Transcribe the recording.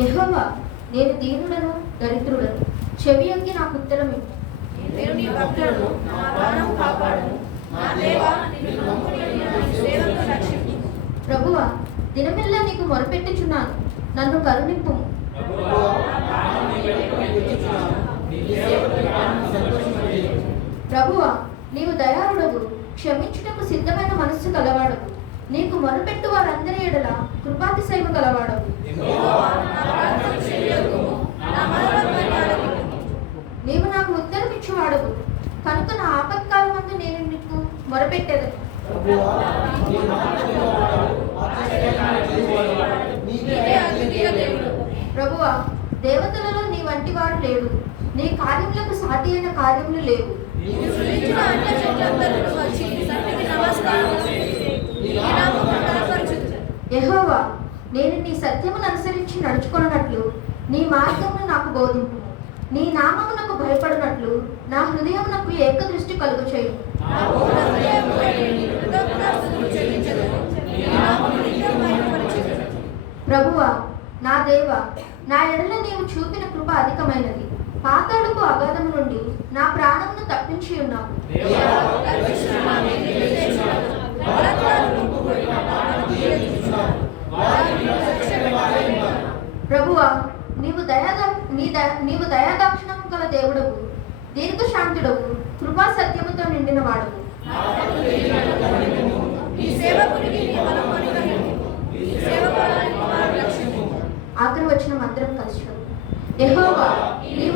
యెహోవా, నేను దీనుడను దరిద్రుడను, చెవియొగ్గి నాకు ఉత్తరం ఇవ్వు. నేను నీ భక్తులను, నా ప్రాణం కాపాడును. నా దేవా, నిన్ను నమ్ముకుని నా సేవకులను రక్షించు. ప్రభువా, దినమెల్లా నీకు మొరపెట్టుచున్నాను, నన్ను కరుణింపుము. ప్రభువా, నీవు దయాళుడవు, క్షమించుటకు సిద్ధమైన మనస్సు కలవాడవు. నీకు మొరపెట్టు వారందరి ఎడల కృపాతిశయము కలవాడవు. నీవు నాకు ఉత్తరం ఇచ్చువాడవు కనుక నా ఆపత్కాలమందు నేను నీకు మొరపెట్టేదను. ప్రభువా, దేవతలలో నీ వంటి వాడు లేడు, నీ కార్యములకు సాటి అయిన కార్యములు లేవు. యెహోవా, నేను నీ సత్యమును అనుసరించి నడుచుకున్నట్లు నీ మార్గమును నాకు బోధింపు. నీ నామమునకు భయపడినట్లు నా హృదయమునకు ఏక దృష్టి కలుగు చేయి. ప్రభువా, నా దేవా, నా ఎడల నీవు చూపిన కృప అధికమైనది. పాతాళపు అగాధము నుండి నా ప్రాణమును తప్పించి ఉన్నావు. ప్రభువా, నీవు దయాదాక్షిణము గల దేవుడవు, దీర్ఘశాంతుడవు, కృపా సత్యముతో నిండిన వాడవు. ఆఖరి వచ్చిన మంత్రం కలిసి, యెహోవా, నీవు